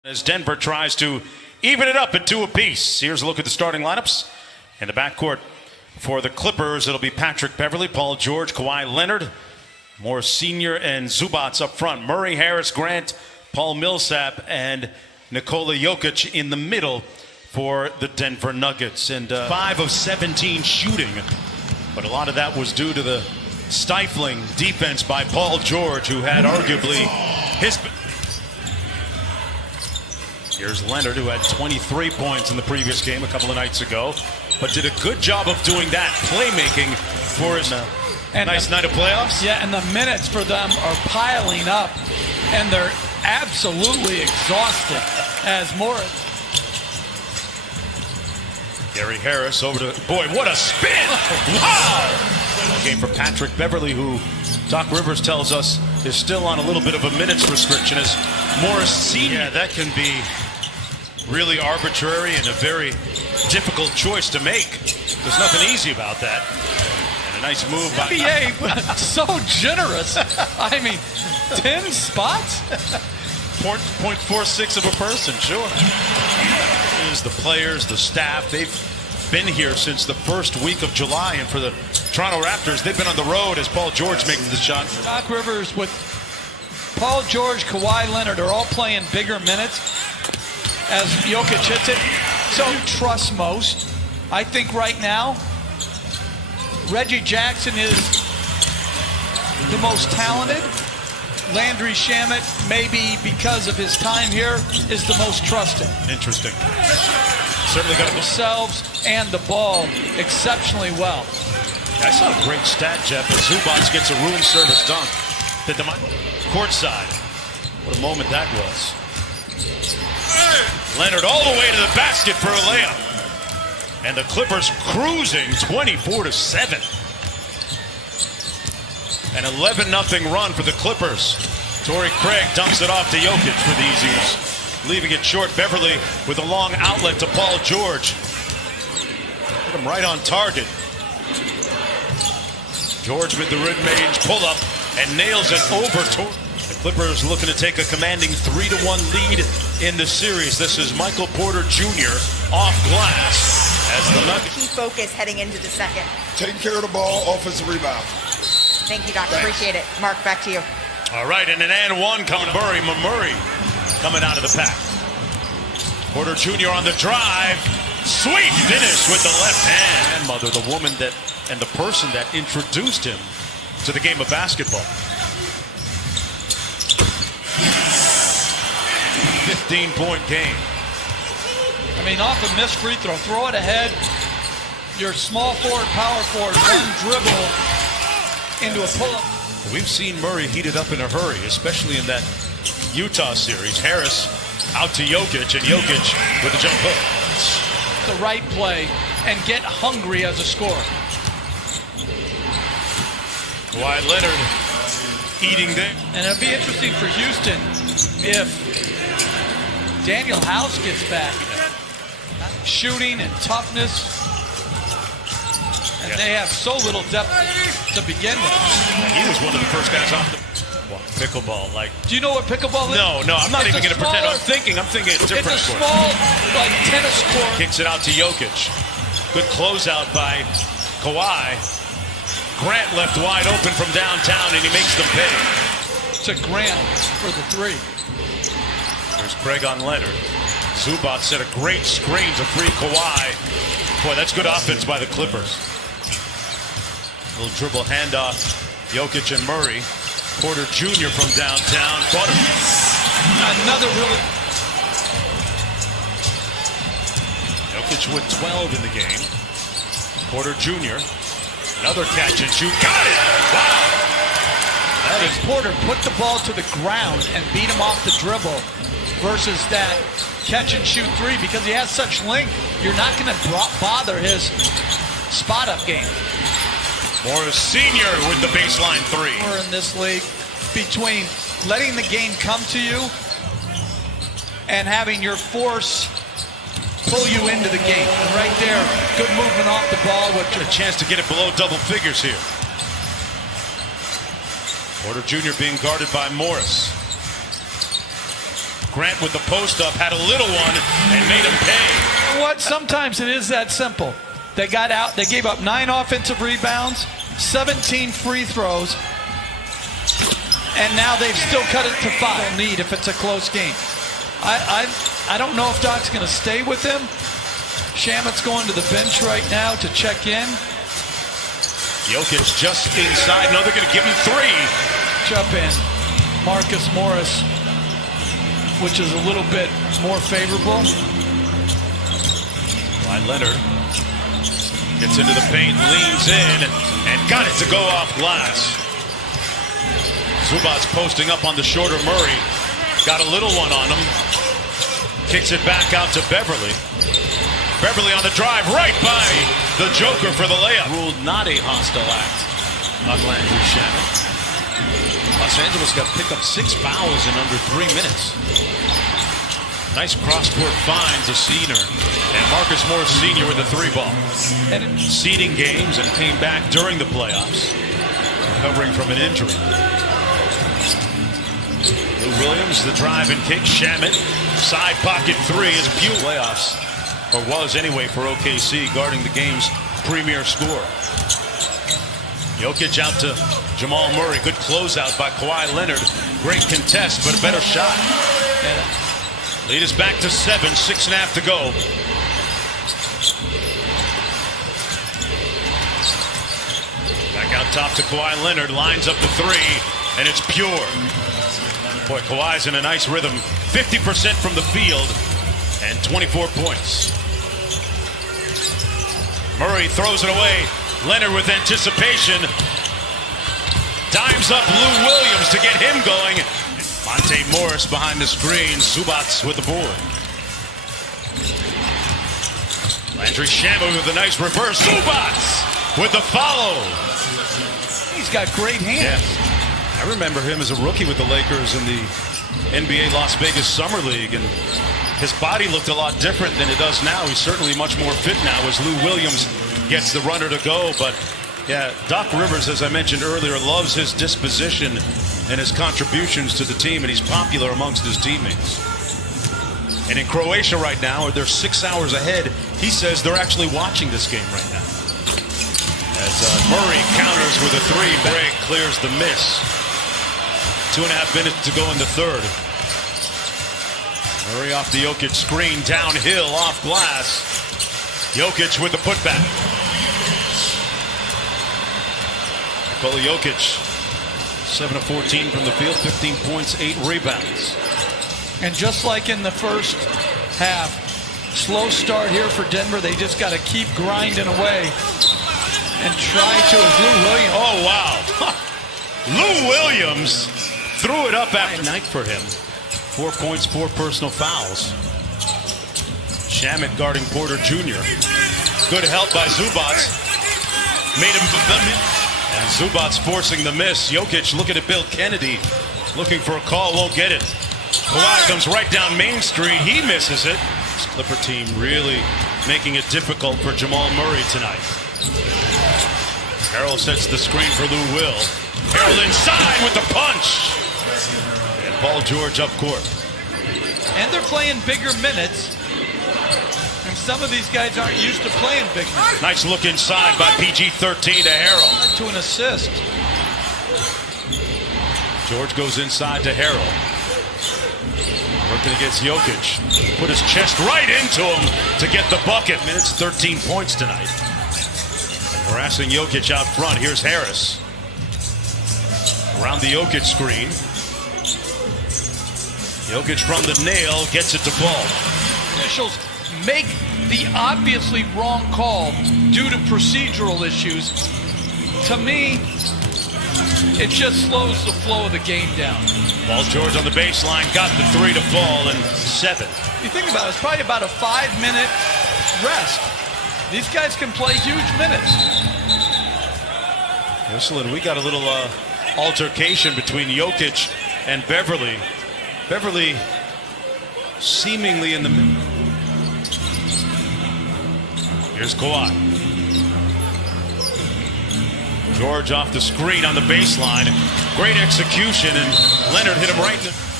As Denver tries to even it up at 2 apiece. Here's a look at the starting lineups. In the backcourt for the Clippers, it'll be Patrick Beverley, Paul George, Kawhi Leonard, Morris Sr. and Zubac up front. Murray, Harris, Grant, Paul Millsap, and Nikola Jokic in the middle for the Denver Nuggets. And 5 of 17 shooting. But a lot of that was due to the stifling defense by Paul George, who had arguably his... Here's Leonard, who had 23 points in the previous game a couple of nights ago, but did a good job of doing that, playmaking for his nice night of playoffs. Yeah, and the minutes for them are piling up, and they're absolutely exhausted as Morris. Gary Harris over to, boy, what a spin! Wow! A game for Patrick Beverley, who Doc Rivers tells us is still on a little bit of a minutes restriction as Morris Sr. Yeah, that can be really arbitrary and a very difficult choice to make. There's nothing easy about that. And a nice move by... NBA, so generous. I mean, 10 spots? 0.46 of a person, sure. Here's the players, the staff. They've been here since the first week of July. And for the Toronto Raptors, they've been on the road as Paul George makes the shot. Doc Rivers with Paul George, Kawhi Leonard are all playing bigger minutes as Jokic hits it. So trust most. I think right now, Reggie Jackson is the most talented. Landry Shamet, maybe because of his time here, is the most trusted. Interesting. Certainly got themselves and the ball exceptionally well. I saw a great stat, Jeff, as Zubac gets a room service dunk. Courtside. What a moment that was. Leonard all the way to the basket for a layup. And the Clippers cruising 24-7. An 11-0 run for the Clippers. Torrey Craig dumps it off to Jokic for the easy one. Leaving it short. Beverley with a long outlet to Paul George. Put him right on target. George with the mid-range pull-up and nails it over to the Clippers, looking to take a commanding 3-1 lead in the series. This is Michael Porter Jr. off glass as the Nuggets. Key focus heading into the second. Taking care of the ball, offensive rebound. Thank you, Doc. Appreciate it. Mark, back to you. All right, and an and one coming. Murray coming out of the pack. Porter Jr. on the drive. Sweet finish with the left hand. Grandmother, the woman that and the person that introduced him to the game of basketball. 15-point game. I mean, off a missed free throw, throw it ahead. Your small forward, power forward, one dribble into a pull-up. We've seen Murray heated up in a hurry, especially in that Utah series. Harris out to Jokic, and Jokic with a jump hook. The right play and get hungry as a scorer. Kawhi Leonard eating there. And it'll be interesting for Houston if Daniel House gets back. Shooting and toughness. And they have so little depth to begin with. He was one of the first guys off the pickleball. Like, do you know what pickleball is? No, I'm not even going to pretend. I'm thinking it's different. It's a small, like, tennis court. Kicks it out to Jokic. Good closeout by Kawhi. Grant left wide open from downtown, and he makes them pay. To Grant for the three. There's Craig on Leonard. Zubac set a great screen to free Kawhi. Boy, that's good offense by the Clippers. Little dribble handoff. Jokic and Murray. Porter Jr. from downtown. Another really... Jokic with 12 in the game. Porter Jr. Another catch and shoot. Got it! Wow! That is Porter put the ball to the ground and beat him off the dribble versus that catch and shoot three, because he has such length. You're not going to bother his spot-up game. Morris Sr. with the baseline three. We're in this league between letting the game come to you and having your force pull you into the game. And right there, good movement off the ball with a chance to get it below double figures here. Porter Jr. being guarded by Morris. Grant with the post up, had a little one, and made him pay. You know what? Sometimes it is that simple. They got out, they gave up 9 offensive rebounds, 17 free throws, and now they've still cut it to 5. Need if it's a close game. I don't know if Doc's going to stay with him. Shamet's going to the bench right now to check in. Jokic just inside. No, they're going to give him 3. Jump in. Marcus Morris, which is a little bit more favorable. Kawhi Leonard gets into the paint, leans in, and got it to go off glass. Zubac's posting up on the shorter Murray. Got a little one on him. Kicks it back out to Beverly. Beverly on the drive, right by the Joker for the layup. Ruled not a hostile act on Landry Shamet. Los Angeles got picked up 6 fouls in under 3 minutes. Nice cross-court finds a senior. And Marcus Morris Sr. with the 3 ball. And seeding games and came back during the playoffs, recovering from an injury. Lou Williams, the drive and kick. Shamet, side pocket 3 is few playoffs, or was anyway for OKC, guarding the game's premier scorer. Jokic out to Jamal Murray. Good closeout by Kawhi Leonard. Great contest, but a better shot. Lead us back to 7, 6.5 to go. Back out top to Kawhi Leonard. Lines up the 3, and it's pure. Boy, Kawhi's in a nice rhythm. 50% from the field and 24 points. Murray throws it away. Leonard with anticipation. Dimes up Lou Williams to get him going. Monte Morris behind the screen. Zubac with the board. Landry Shamet with a nice reverse. Zubac with the follow. He's got great hands. Yeah. I remember him as a rookie with the Lakers in the NBA Las Vegas Summer League, and his body looked a lot different than it does now. He's certainly much more fit now as Lou Williams gets the runner to go. But yeah, Doc Rivers, as I mentioned earlier, loves his disposition and his contributions to the team, and he's popular amongst his teammates. And in Croatia right now, they're 6 hours ahead. He says they're actually watching this game right now. As Murray counters with a 3, Bray clears the miss. 2.5 minutes to go in the third. Murray off the Jokic screen, downhill, off glass. Jokic with the putback. Nikola Jokic, 7 of 14 from the field, 15 points, 8 rebounds. And just like in the first half, slow start here for Denver. They just got to keep grinding away and try to, as Lou Williams. Oh, wow. Lou Williams threw it up after night for him. 4 points, 4 personal fouls. Shamet guarding Porter Jr. Good help by Zubac. Made him, and Zubac forcing the miss. Jokic looking at Bill Kennedy, looking for a call, won't get it. Kawhi comes right down Main Street. He misses it. This Clipper team really making it difficult for Jamal Murray tonight. Harrell sets the screen for Lou Will. Harrell inside with the punch. And Paul George up court. And they're playing bigger minutes. And some of these guys aren't used to playing big minutes. Nice look inside by PG-13 to Harrell. To an assist. George goes inside to Harrell. Working against Jokic. Put his chest right into him to get the bucket. Minutes, 13 points tonight. Harassing Jokic out front. Here's Harris. Around the Jokic screen. Jokic from the nail gets it to Paul. Officials make the obviously wrong call due to procedural issues. To me, it just slows the flow of the game down. Paul George on the baseline, got the 3 to fall in 7. You think about it, it's probably about a 5-minute rest. These guys can play huge minutes. Listen, we got a little altercation between Jokic and Beverly. Beverly seemingly in the middle. Here's Kawhi. George off the screen on the baseline. Great execution, and Leonard hit him right in the...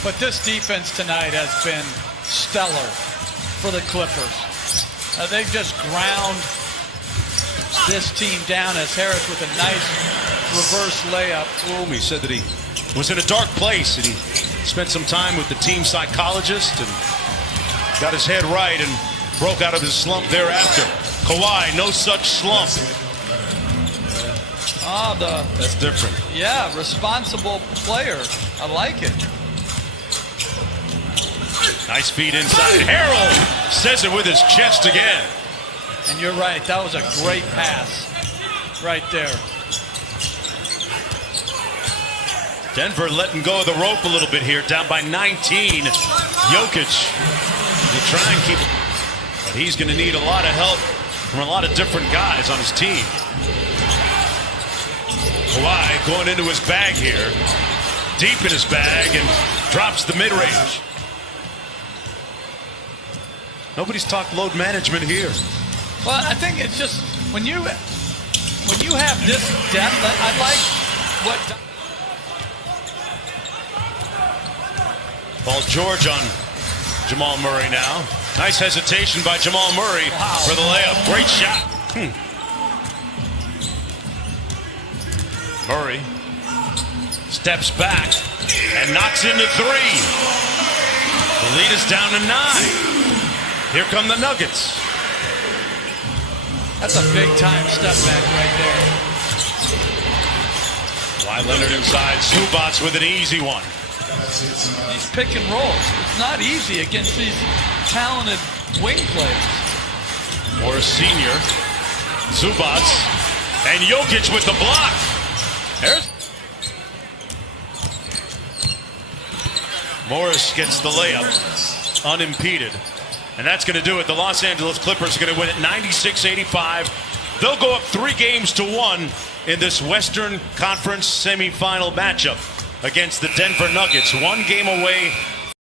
But this defense tonight has been stellar for the Clippers. They've just ground this team down as Harris with a nice reverse layup. He said that he was in a dark place and he spent some time with the team psychologist and got his head right and broke out of his slump thereafter. Kawhi, no such slump. That's different. Yeah, responsible player. I like it. Nice feed inside. Harold says it with his chest again. And you're right. That was a great pass right there. Denver letting go of the rope a little bit here, down by 19. Jokic will try and keep it, but he's going to need a lot of help from a lot of different guys on his team. Kawhi going into his bag here, deep in his bag, and drops the mid-range. Nobody's talked load management here. Well, I think it's just when you have this depth, I like what. Paul George on Jamal Murray now. Nice hesitation by Jamal Murray for the layup. Great shot. Murray steps back and knocks into three. The lead is down to 9. Here come the Nuggets. That's a big time step back right there. Kawhi Leonard inside. Zubats with an easy one. These pick and rolls. It's not easy against these talented wing players. Morris Sr. Zubats. And Jokic with the block. There's Morris gets the layup unimpeded. And that's going to do it. The Los Angeles Clippers are going to win it 96-85. They'll go up 3-1 in this Western Conference semifinal matchup against the Denver Nuggets. 1 game away